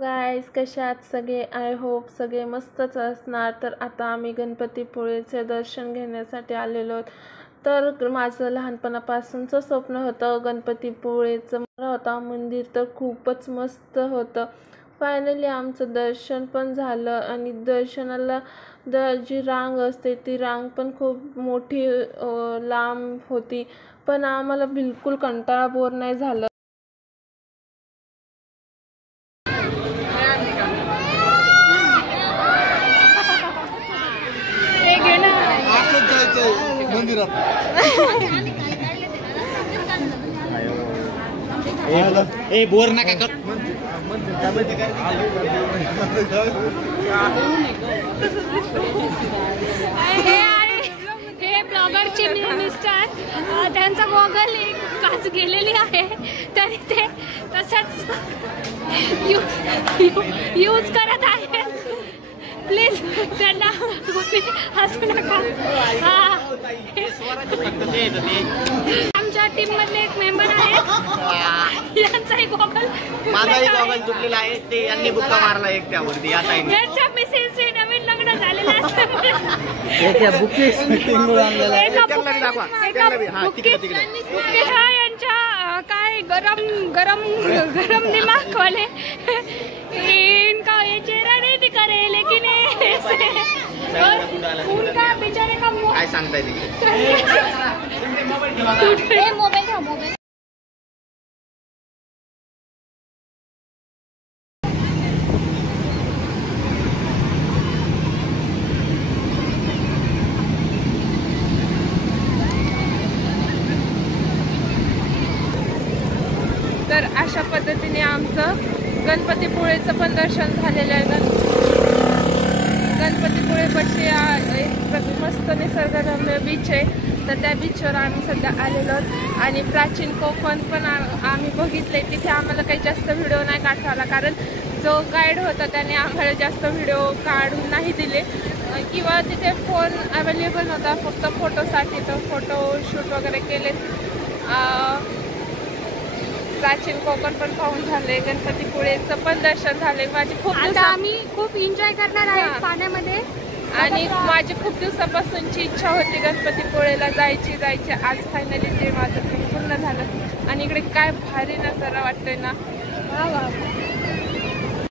Guys कसे आहात सगळे? आय होप सगळे मस्तच असणार। तर आता आम्ही गणपतीपुळेचे दर्शन घेण्यासाठी आलेलो आहोत। तर माझं लहानपणापासूनचं स्वप्न होतं गणपतीपुळेचं होता मंदिर, तर खूपच मस्त होतं। फायनली आमचं दर्शन पण झालं आणि दर्शनाला जी रांग असते ती रांग पण खूप मोठी लांब होती, पण आम्हाला बिलकुल कंटाळा बोर नाही झालं। मंदिरात ए बोर नका कर। हे ब्लॉगरचे मिस्टर, त्यांचा गॉगल काच गेलेली आहे तरी ते तसंच यूज करत आहे। प्लीज त्यांना हसू नका। आमच्या टीम मधले एक मेंबर आहे, यांचाही गॉगल माझाही गॉगल तुटलेला आहे, ते यांनी बुक्का मारला एक त्यावरती। आता यांच्या मिसेसचे नवीन लग्न झालेलं असल्यामुळे यांच्या काय गरम गरम गरम दिमाग वाले इनका ये चेहरा नहीं दिखा रहे, लेकिन उनका बेचारे का काय सांगताय मोबाईल तर अशा पद्धतीने आमचं गणपतीपुळेचं पण दर्शन झालेलं आहे। गणपतीपुळे पट्टी एक मस्त निसर्गरम्य बीच आहे, तर त्या बीचवर आम्ही सध्या आलेलो आहोत। आणि प्राचीन कोकण पण आम्ही बघितले। तिथे आम्हाला काही जास्त व्हिडिओ नाही काढता आला, कारण जो गाईड होता त्याने आम्हाला जास्त व्हिडिओ काढून नाही दिले, किंवा तिथे फोन अवेलेबल नव्हता, फक्त फोटोसाठी तर फोटोशूट वगैरे केले। प्राचीन कोकण पण पाहून झाले, गणपतीपुळेचं पण दर्शन झाले। माझी आम्ही खूप एन्जॉय करणार आहे पाण्यामध्ये, आणि माझी खूप दिवसापासूनची इच्छा होती गणपतीपुळेला जायची। आज फायनली ते माझं पूर्ण झालं। आणि इकडे काय भारी नजारा वाटतोय ना।